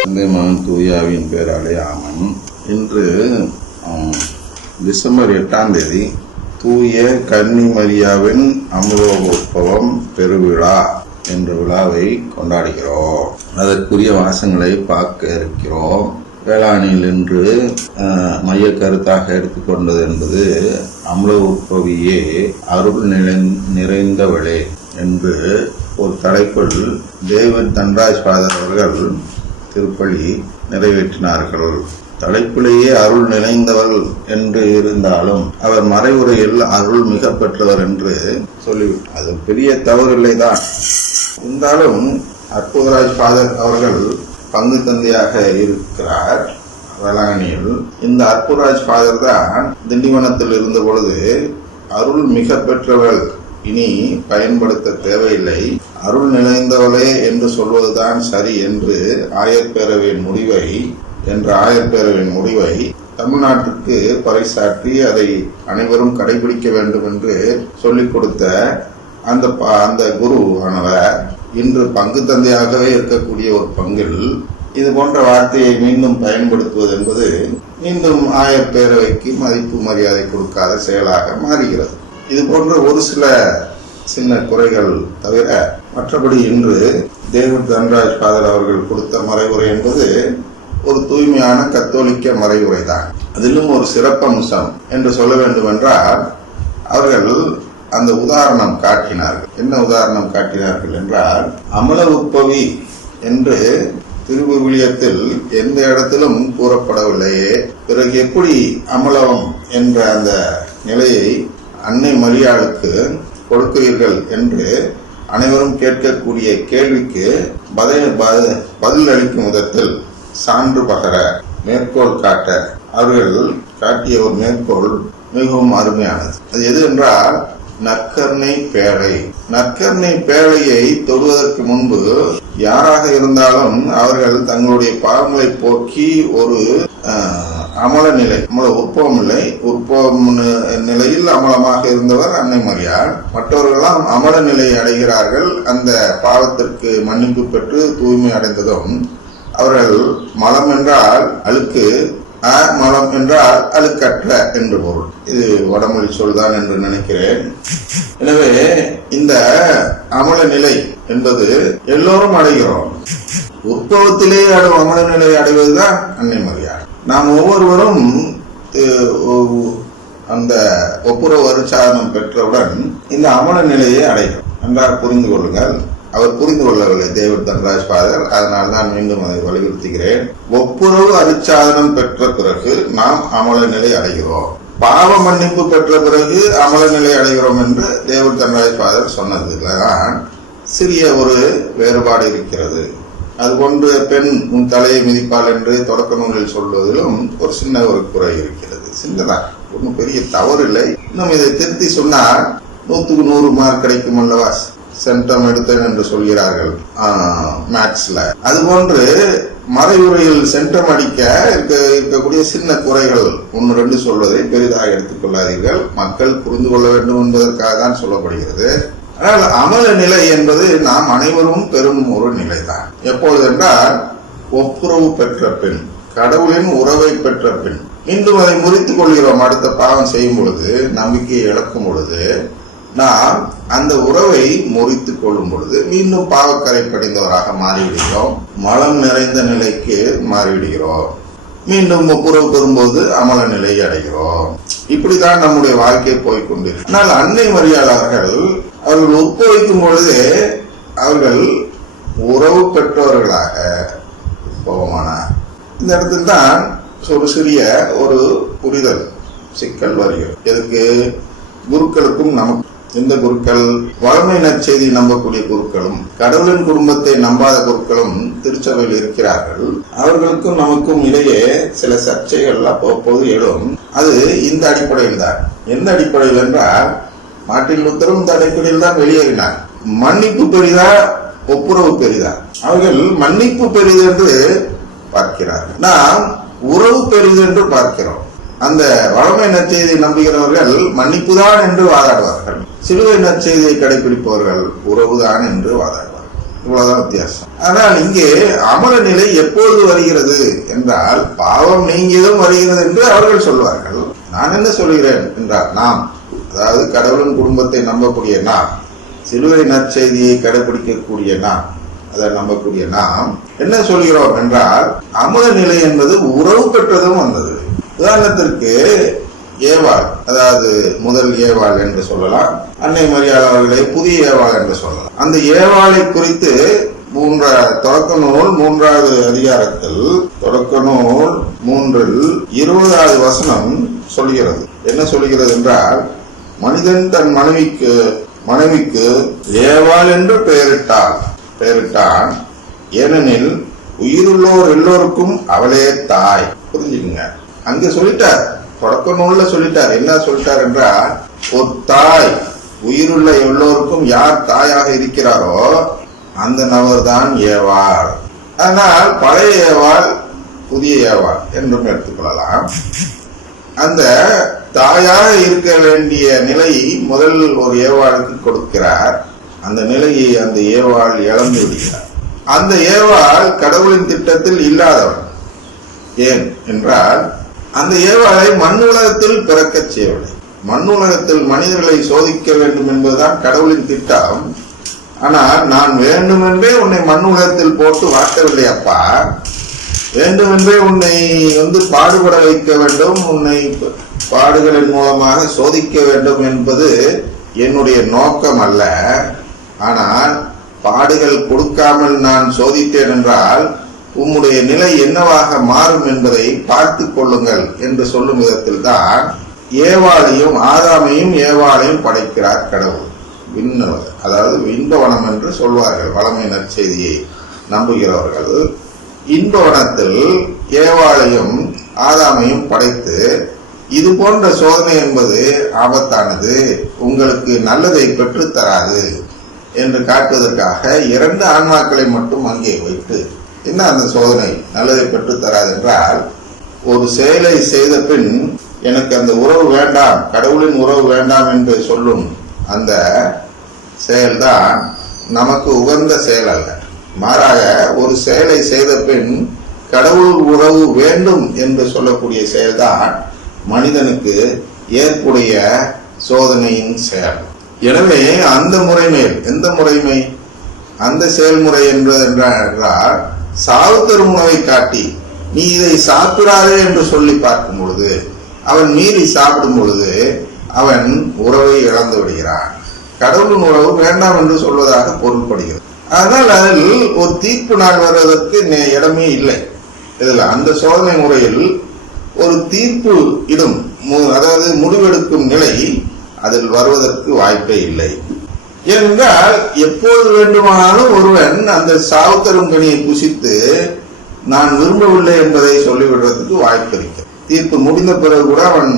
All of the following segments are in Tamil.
தந்தை மகன் தூயாவின் பேராலே ஆமன். இன்று டிசம்பர் 8ஆம் தேதி தூய கன்னி மரியாவின் அமுதோத்சவம் பெருவிழா என்ற விழாவை கொண்டாடுகிறோம். அதற்குரிய வாசங்களை பார்க்க இருக்கிறோம். வேளாணில் இன்று மைய கருத்தாக எடுத்துக்கொண்டது என்பது அமுத உற்பவியே அருள் நிறைந்தவளே என்று ஒரு தலைப்பில் டேவிட் தன்ராஜ் ஃபாதர் அவர்கள் திருப்பலி நிறைவேற்றினார்கள். தலைப்பிலேயே அருள் நிறைந்தவள் என்று இருந்தாலும் அவர் மறைவுரையில் அருள் மிக பெற்றவர் என்று சொல்லிவிட்டார். அது பெரிய தவறில்லைதான். இருந்தாலும் அற்புதராஜ் ஃபாதர் அவர்கள் பங்கு தந்தையாக இருக்கிறார் வேளாங்கண்ணியில். இந்த அற்புதராஜ் ஃபாதர் தான் திண்டிவனத்தில் இருந்த பொழுது அருள் மிக பெற்றவள், இனி பயன்படுத்த தேவையில்லை, அருள் நிறைந்தவளே என்று சொல்வதுதான் சரி என்று ஆயர்பேரவையின் முடிவை தமிழ்நாட்டுக்கு பறைசாற்றி அதை அனைவரும் கடைபிடிக்க வேண்டும் என்று சொல்லிக் கொடுத்த அந்த குரு ஆனவர் இன்று பங்கு தந்தையாகவே இருக்கக்கூடிய ஒரு பங்கில் இது போன்ற வார்த்தையை மீண்டும் பயன்படுத்துவது என்பது மீண்டும் ஆயர்பேரவைக்கு மதிப்பு மரியாதை கொடுக்காத செயலாக மாறுகிறது. இது போன்ற ஒரு சின்ன குறைகள் தவிர மற்றபடி இன்று டேவிட் தன்ராஜ் ஃபாதர் அவர்கள் கொடுத்த மறைவுரை என்பது ஒரு தூய்மையான கத்தோலிக்க மறைவுரை தான். அதிலும் ஒரு சிறப்பம்சம் என்று சொல்ல வேண்டும் என்றால் அவர்கள் அந்த உதாரணம் காட்டினார்கள். என்ன உதாரணம் காட்டினார்கள் என்றால், அமல உற்பவி என்று திருவிவிலியத்தில் எந்த இடத்திலும் கூறப்படவில்லையே, பிறகு எப்படி அமலவம் என்ற அந்த நிலையை அன்னை மரியாளுக்கு கொடுக்கிறீர்கள் என்று அனைவரும் கேட்கக்கூடிய கேள்விக்கு பதில் அளிக்கும் விதத்தில் சான்று பகர மேற்கோள் காட்ட அவர்கள் காட்டிய ஒரு மேற்கோள் மிகவும் அருமையானது. அது எது என்றால், நற்கருணை பேழை. நற்கருணை பேழையை தொடுவதற்கு முன்பு யாராக இருந்தாலும் அவர்கள் தங்களுடைய பாவங்களை போக்கி ஒரு அமல நிலை, உற்பவம் நிலையில் அமலமாக இருந்தவர் அன்னை மரியாள். மற்றவர்களெல்லாம் அமல நிலையை அடைகிறார்கள். அந்த பாவத்திற்கு மன்னிப்பு பெற்று தூய்மை அடைந்ததும் அவர்கள் மலம் என்றால் அழுக்கு, மலம் என்றால் அழுக்கற்ற என்று பொருள். இது வடமொழி சொல்தான் என்று நினைக்கிறேன். எனவே இந்த அமல நிலை என்பது எல்லோரும் அடைகிறோம். உற்பவத்திலே அமல நிலை அடைவதுதான் அன்னை மரியாள். நாம் ஒவ்வொருவரும் அந்த ஒப்புரவு அருட்சாதனம் பெற்றவுடன் இந்த அமல நிலையை அடைகிறோம். நன்றாக புரிந்து கொள்ளுங்கள். அவர் புரிந்து கொள்ளவில்லை டேவிட் தன்ராஜ் ஃபாதர், அதனால் தான் மீண்டும் அதை வலியுறுத்துகிறேன். ஒப்புரவு அருட்சாதனம் பெற்ற பிறகு நாம் அமல நிலை அடைகிறோம், பாவ மன்னிப்பு பெற்ற பிறகு அமல நிலை அடைகிறோம் என்று டேவிட் தன்ராஜ் ஃபாதர் சொன்னதுதான் சிறிய ஒரு வேறுபாடு இருக்கிறது. அதுபோன்று பெண் உன் தலையை மிதிப்பாள் என்று தொடக்க நூலில் சொல்வதிலும் ஒரு சின்ன ஒரு குறை இருக்கிறது. சின்னதான், ஒன்றும் பெரிய தவறு இல்லை. இன்னும் இதை திருத்தி சொன்னால் 100க்கு 100 மார்க் கிடைக்கும் அல்லவா, சென்டம் எடுத்தேன் என்று சொல்கிறார்கள் மேத்ஸ்ல. அதுபோன்று மறைவுரையில் சென்டம் அடிக்க இருக்கக்கூடிய சின்ன குறைகள் 1-2 சொல்வதை பெரிதாக எடுத்துக்கொள்ளாதீர்கள். மக்கள் புரிந்து கொள்ள வேண்டும் என்பதற்காக தான் சொல்லப்படுகிறது. ஆனால் அமல நிலை என்பது நாம் அனைவரும் பெறும் ஒரு நிலைதான். எப்பொழுது என்றால், ஒப்புரவு பெற்ற பின், கடவுளின் உறவை பெற்ற பின் மீண்டும் அதை முறித்துக் கொள்கிறோம். அடுத்த பாவம் செய்யும் பொழுது, நம்பிக்கையை இழக்கும் பொழுது, நாம் அந்த உறவை முறித்துக் கொள்ளும் பொழுது மீண்டும் பாவக்கரை படிந்தவராக மாறிவிடுகிறோம். மலம் நிறைந்த நிலைக்கு மாறிவிடுகிறோம். மீண்டும் ஒப்புரவு பெறும்போது அமல நிலையை அடைகிறோம். இப்படிதான் நம்முடைய வாழ்க்கை போய்கொண்டிருக்கு. ஆனால் அன்னை மரியாள் அவர்கள் உற்பவிக்கும் பொழுது அவர்கள் உறவு பெற்றவர்களாக போவமானார். இந்த இடத்தில் தான் ஒரு சிறிய ஒரு புரிதல் சிக்கல் வருகிறது. எதுக்கு? குருக்களுக்கும் நமக்கு. இந்த குருக்கள் வளமை நற்செய்தி நம்பக்கூடிய குருக்களும் கடவுளின் குடும்பத்தை நம்பாத குருக்களும் திருச்சபையில் இருக்கிறார்கள். அவர்களுக்கும் நமக்கும் இடையே சில சர்ச்சைகள் அப்போது எழும். அது இந்த அடிப்படையில் தான். எந்த அடிப்படையில் என்றால், மார்ட்டின் லூத்தரும் இந்த அடிப்படையில் தான் வெளியேறினார். மன்னிப்பு பெரிதா, ஒப்புரவு பெரிதா? அவர்கள் மன்னிப்பு பெரிது என்று பார்க்கிறார்கள், நாம் உறவு பெரிது என்று பார்க்கிறோம். அந்த வளமை நற்செய்தியை நம்புகிறவர்கள் மன்னிப்புதான் என்று வாதாடுவார்கள். சிலுவை நற்செய்தியை கடைபிடிப்பவர்கள் உறவுதான் என்று வாதாடுவார்கள். இவ்வளவுதான் வித்தியாசம். ஆனால் இங்கே அமல நிலை எப்பொழுது வருகிறது என்றால் பாவம் நீங்கியதும் வருகிறது என்று அவர்கள் சொல்வார்கள். நான் என்ன சொல்கிறேன் என்றால் நாம், அதாவது கடவுளின் குடும்பத்தை நம்பக்கூடிய நாம், சிலுவை நற்செய்தியை கடைபிடிக்கக்கூடிய நாம், அதை நம்பக்கூடிய நாம் என்ன சொல்கிறோம் என்றால் அமல நிலை என்பது உறவு பெற்றதும் வந்தது. உதாரணத்திற்கு ஏவாள், அதாவது முதல் ஏவாள் என்று சொல்லலாம், அன்னை மரியாள் அவர்களை புதிய ஏவாள் என்று சொல்லலாம். அந்த ஏவாளை குறித்து தொடக்க நூல் 3வது அதிகாரத்தில் தொடக்க நூல் 3 20வது வசனம் சொல்கிறது. என்ன சொல்கிறது என்றால், மனிதன் தன் மனைவிக்கு ஏவாள் என்று பெயரிட்டான், ஏனெனில் உயிருள்ளோர் எல்லோருக்கும் அவளே தாய். புரிஞ்சுக்குங்க, அங்க சொல்லிட்டார், தொடக்க நூல்ல சொல்லிட்டார். என்ன சொல்லிட்டார் என்றால், ஒரு தாய், உயிருள்ள எல்லோருக்கும் யார் தாயாக இருக்கிறாரோ அந்த நபர் தான் ஏவாள். ஆனால் பழைய ஏவாள் புதிய ஏவாள் என்றும் எடுத்துக்கொள்ளலாம். அந்த தாயாக இருக்க வேண்டிய நிலையை முதல் ஒரு ஏவாளுக்கு கொடுக்கிறார். அந்த நிலையை அந்த ஏவாள் இழந்து விடுகிறார். அந்த ஏவாள் கடவுளின் திட்டத்தில் இல்லாதவன். ஏன் என்றால், அந்த ஏவாளை மண் உலகத்தில் பிறக்கச் செய்யவில்லை. மண் உலகத்தில் மனிதர்களை சோதிக்க வேண்டும் என்பதுதான் கடவுளின் திட்டம். ஆனால் நான் வேண்டுமென்றே உன்னை மண் உலகத்தில் போட்டு வாட்டவில்லை அப்பா, வேண்டுமென்றே உன்னை பாடுபட வைக்க வேண்டும், உன்னை பாடுகளின் மூலமாக சோதிக்க வேண்டும் என்பது என்னுடைய நோக்கம் அல்ல. ஆனால் பாடுகள் கொடுக்காமல் நான் சோதித்தேன் என்றால் உம்முடைய நிலை என்னவாக மாறும் என்பதை பார்த்து கொள்ளுங்கள் என்று சொல்லும் விதத்தில் தான் ஏவாளையும் ஆதாமையும் ஏவாளையும் படைக்கிறார் கடவுள். அதாவது இன்பவனம் என்று சொல்வார்கள் வளமை நற்செய்தியை நம்புகிறவர்கள். இன்பவனத்தில் ஏவாளையும் ஆதாமையும் படைத்து, இது போன்ற சோதனை என்பது ஆபத்தானது, உங்களுக்கு நல்லதை பெற்றுத்தராது என்று காட்டுவதற்காக 2 ஆன்மாக்களை மட்டும் அங்கே வைத்து, என்ன அந்த சோதனை நல்லதை பெற்றுத்தராது என்றால், ஒரு செயலை செய்த பின் எனக்கு அந்த உறவு வேண்டாம், கடவுளின் உறவு வேண்டாம் என்று சொல்லும் அந்த செயல்தான் நமக்கு உகந்த செயல் அல்ல. மாறாக ஒரு செயலை செய்த பின் கடவுள் உறவு வேண்டும் என்று சொல்லக்கூடிய செயல்தான் மனிதனுக்கு ஏற்புடைய சோதனையின் செயல். எனவே அந்த முறைமேல் எந்த முறைமை, அந்த செயல்முறை என்றால் சாவு தரும் உணவை காட்டி நீ இதை சாப்பிடாதே என்று சொல்லி பார்க்கும் பொழுது, அவன் மீறி சாப்பிடும் பொழுது அவன் உறவை இழந்து விடுகிறான். கடவுளின் உறவு வேண்டாம் என்று சொல்வதாக பொருள்படுகிறது. அதனால் அதில் ஒரு தீர்ப்பு நாள் வருவதற்கு இடமே இல்லை. இதுல அந்த சோதனை முறையில் ஒரு தீர்ப்பு இடும், அதாவது முடிவெடுக்கும் நிலை அதில் வருவதற்கு வாய்ப்பே இல்லை. ஏனென்றால் எப்போது வேண்டுமானாலும் ஒருவன் அந்த சாவு தரும் கனியை புசித்து நான் விரும்பவில்லை என்பதை சொல்லிவிடுறதுக்கு வாய்ப்பு இருக்கு. தீர்ப்பு முடிந்த பிறகு கூட அவன்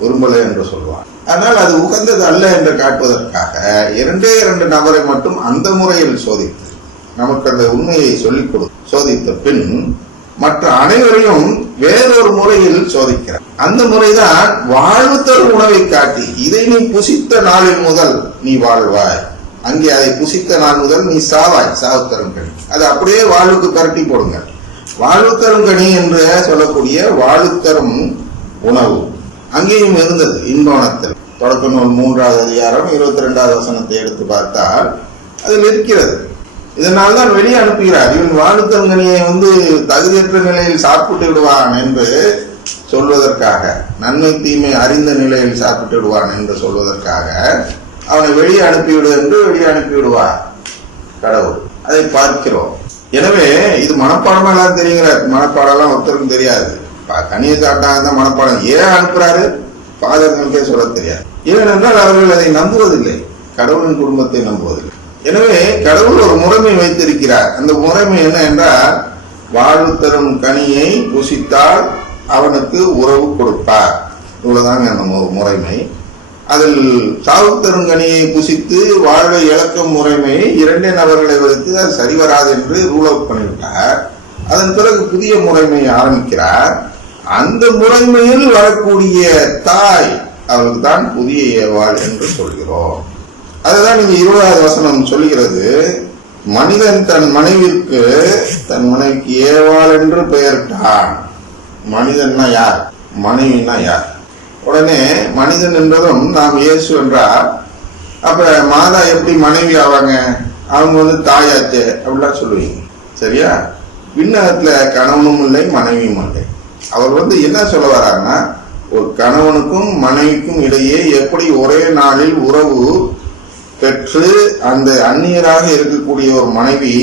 விரும்பலை என்று சொல்வான். ஆனால் அது உகந்தது அல்ல என்று காட்டுவதற்காக 2 நபரை மட்டும் அந்த முறையில் சோதித்து நமக்கு அந்த உண்மையை சொல்லிக் சோதித்த பின் மற்ற அனைவரையும் வேறொரு முறையில் சோதிக்கிறார். அந்த முறைதான் வாழ்வு தரும் உணவை காட்டி, இதை நீ புசித்த நாளில் முதல் நீ வாழ்வாய், அங்கே அதை புசித்த நாள் முதல் நீ சாவாய், சாவு தரும் கனி. அது அப்படியே வாழ்வுக்கு பரட்டி போடுங்க. வாழ்வு தரும் கனி என்று சொல்லக்கூடிய வாழ்வு தரும் உணவு அங்கேயும் இருந்தது இன்பவனத்தில். தொடக்க நூல் 3வது அதிகாரம் 22வது வசனத்தை எடுத்து பார்த்தால் அதில் இருக்கிறது. இதனால்தான் வெளியே அனுப்புகிறார். இவன் வாழ்த்தங்கனியை தகுதியற்ற நிலையில் சாப்பிட்டு விடுவான் என்று சொல்வதற்காக, நன்மை தீமை அறிந்த நிலையில் சாப்பிட்டு விடுவான் என்று சொல்வதற்காக அவனை வெளியே அனுப்பிவிடு என்று வெளியே அனுப்பிவிடுவார் கடவுள். அதை பார்க்கிறோம். எனவே இது மனப்பாடமா எல்லாம் தெரியுங்கிற மனப்பாடெல்லாம் ஒருத்தருக்கும் தெரியாது. கனியை சாப்பிட்டாங்க மனப்பாடம் ஏன் அனுப்புறாரு பாதர்களுக்கே சொல்ல தெரியாது. ஏனென்றால் அவர்கள் அதை நம்புவதில்லை, கடவுளின் குடும்பத்தை நம்புவதில்லை. எனவே கடவுள் ஒரு முறைமை வைத்திருக்கிறார். அந்த முறைமை என்ன என்றால், வாழ்வு தரும் கனியை புசித்தால் அவனுக்கு உறவு கொடுப்பார். இவ்வளவுதாங்க அந்த முறைமை. அதில் சாவு தரும் கனியை புசித்து வாழ்வை இழக்கும் முறைமை 2 நபர்களை வைத்து அது சரிவராது என்று ரூல் அவுட் பண்ணிவிட்டார். அதன் பிறகு புதிய முறைமையை ஆரம்பிக்கிறார். அந்த முறைமையில் வரக்கூடிய தாய் அவளுக்கு தான் புதிய ஏவாள் என்று சொல்கிறோம். அதுதான் இங்க 20வது வசனம் சொல்கிறது. மனிதன் தன் மனைவிக்கு ஏவாள் என்று பெயரிட்டான். மனிதன்னா யார், மனைவினா யார்? உடனே மனிதன் என்பதும் நாம் இயேசு என்றால் அப்ப மாதா எப்படி மனைவி ஆவாங்க? அவங்க தாயாச்சே அப்படிலாம் சொல்லுவீங்க. சரியா? விண்ணகத்துல கணவனும் இல்லை மனைவியும் இல்லை. அவர் என்ன சொல்ல வர்றாருன்னா, ஒரு கணவனுக்கும் மனைவிக்கும் இடையே எப்படி ஒரே நாளில் உறவு பெற்று அந்த அந்நியராக இருக்கக்கூடிய ஒரு மனைவி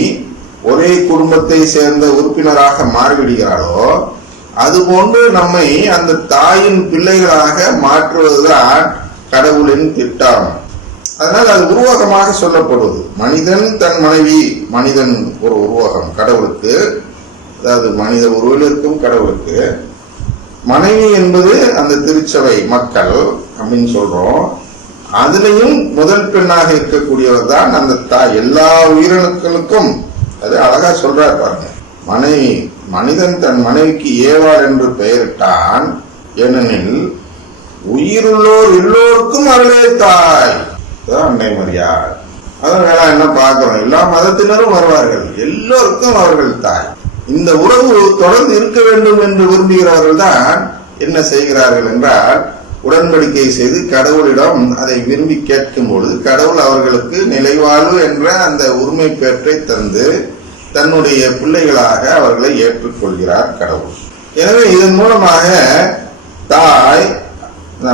ஒரே குடும்பத்தை சேர்ந்த உறுப்பினராக மாறிவிடுகிறாளோ, அதுபோன்று நம்மை அந்த தாயின் பிள்ளைகளாக மாற்றுவதுதான் கடவுளின் திட்டம். அதனால் அது உருவகமாக சொல்லப்படுவது. மனிதன் தன் மனைவி, மனிதன் ஒரு உருவகம் கடவுளுக்கு, அதாவது மனித உருவில் இருக்கும் கடவுளுக்கு. மனைவி என்பது அந்த திருச்சபை மக்கள் அப்படின்னு சொல்றோம். அதுலயும் முதல் பெண்ணாக இருக்கக்கூடியவர் தான் அந்த தாய். எல்லா உயிரினங்களுக்கும் அது அழகா சொல்றார் பாருங்க. மனிதன் தன் மனைவிக்கு ஏவாள் என்று பெயரிட்டான், ஏனெனில் உயிருள்ளோர் எல்லோருக்கும் அவளே தாய். அன்னை மரியாள். அதான் வேலை என்ன பார்க்கிறோம், எல்லா மதத்தினரும் வருவார்கள், எல்லோருக்கும் அவர்கள் தாய். இந்த உறவு தொடர்ந்து இருக்க வேண்டும் என்று விரும்புகிறவர்கள் தான் என்ன செய்கிறார்கள் என்றால், உடன்படிக்கை செய்து கடவுளிடம் அதை விரும்பி கேட்கும் பொழுது கடவுள் அவர்களுக்கு நிலைவாழ்வு என்ற அந்த உரிமை பெற்றை தந்து தன்னுடைய பிள்ளைகளாக அவர்களை ஏற்றுக்கொள்கிறார் கடவுள். எனவே இதன் மூலமாக தாய்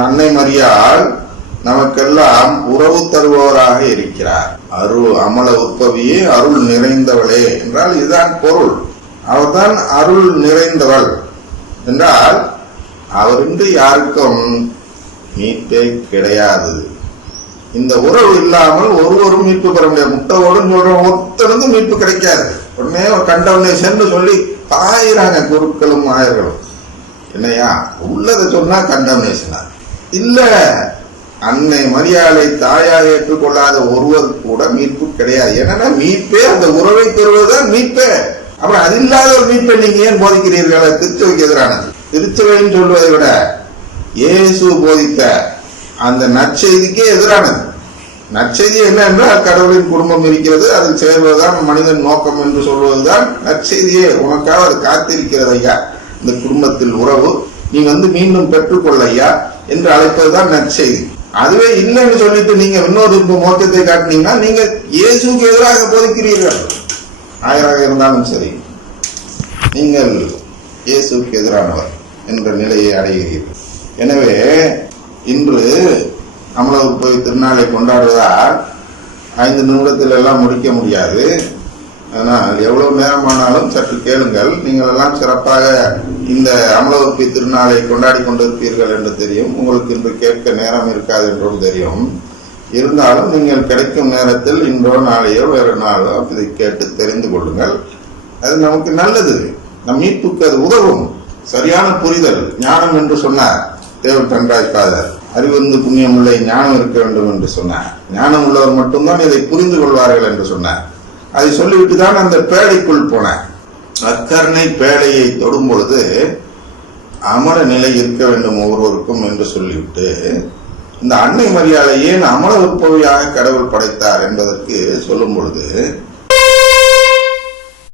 அன்னை மரியாள் நமக்கெல்லாம் உறவு தருபவராக இருக்கிறார். அமல உற்பவியே அருள் நிறைந்தவளே என்றால் இதுதான் பொருள். அவர்தான் அருள் நிறைந்தவள் என்றால் அவரின்றி யாருக்கும் மீட்பே கிடையாது. இந்த உறவு இல்லாமல் ஒருவரும் மீட்பு பெற முடியாது. முட்டையோடு சொல்றோம், ஒருத்தருக்கும் மீட்பு கிடைக்காது. உடனே கண்டவனை சென்று சொல்லி பாயிறாங்க குருக்களும் ஆயர்களும். என்னையா உள்ளதை சொன்னா கண்டம்னேஷனா இல்ல, அன்னை மரியாதை தாயாக ஏற்றுக்கொள்ளாத ஒருவர் கூட மீட்பு கிடையாது. என்னன்னா மீட்பே அந்த உறவை பெறுவதுதான் மீட்பே. அப்புறம் அது இல்லாத ஒரு மீட்பை நீங்க ஏன் போதிக்கிறீர்கள்? திருச்சபைக்கு எதிரானது. திருச்சபைன்னு சொல்வதை விட இயேசு போதித்த அந்த நற்செய்திக்கே எதிரானது. நற்செய்தி என்ன என்றால் கடவுளின் குடும்பம் இருக்கிறது, அதில் சேர்வதுதான் மனிதன் நோக்கம் என்று சொல்வதுதான் நற்செய்தியே. உனக்காக அது காத்திருக்கிறது ஐயா, இந்த குடும்பத்தில் உறவு நீ மீண்டும் பெற்றுக்கொள்ள ஐயா என்று அழைப்பதுதான் நற்செய்தி. அதுவே இல்லைன்னு சொல்லிட்டு நீங்க இன்னொரு மோட்சத்தை காட்டினீங்கன்னா நீங்க இயேசுக்கு எதிராக போதிக்கிறீர்கள். ஆயராக இருந்தாலும் சரி, நீங்கள் இயேசுக்கு எதிரானவர் என்ற நிலையை அடைகிறீர்கள். எனவே இன்று அமல உற்பவி திருநாளை கொண்டாடுவதால் 5 நிமிடத்தில் எல்லாம் முடிக்க முடியாது. ஆனால் எவ்வளவு நேரமானாலும் சற்று கேளுங்கள். நீங்கள் எல்லாம் சிறப்பாக இந்த அமல உற்பவி திருநாளை கொண்டாடி கொண்டிருப்பீர்கள் என்று தெரியும். உங்களுக்கு இன்று கேட்க நேரம் இருக்காது என்றும் தெரியும். இருந்தாலும் நீங்கள் கிடைக்கும் நேரத்தில் இன்றோ நாளையோ வேறு நாளோ இதை கேட்டு தெரிந்து கொள்ளுங்கள். அது நமக்கு நல்லது, நம் மீட்புக்கு அது உதவும். சரியான புரிதல் ஞானம் என்று சொன்னார் தேவர் தன்ராஜ் பாதர். அறிவுந்து புண்ணியம் உள்ள ஞானம் இருக்க வேண்டும் என்று சொன்னார். ஞானம் உள்ளவர் மட்டும்தான் இதை புரிந்து கொள்வார்கள் என்று சொன்னார். அதை சொல்லிவிட்டு தான் அந்த பேழைக்குள் போனார். அக்கரணை பேழையை தொடும் பொழுது அமர நிலை இருக்க வேண்டும் ஒவ்வொருவருக்கும் என்று சொல்லிவிட்டு இந்த அன்னை மரியாதை ஏன் அமல உற்பவியாக கடவுள் படைத்தார் என்பதற்கு சொல்லும் பொழுது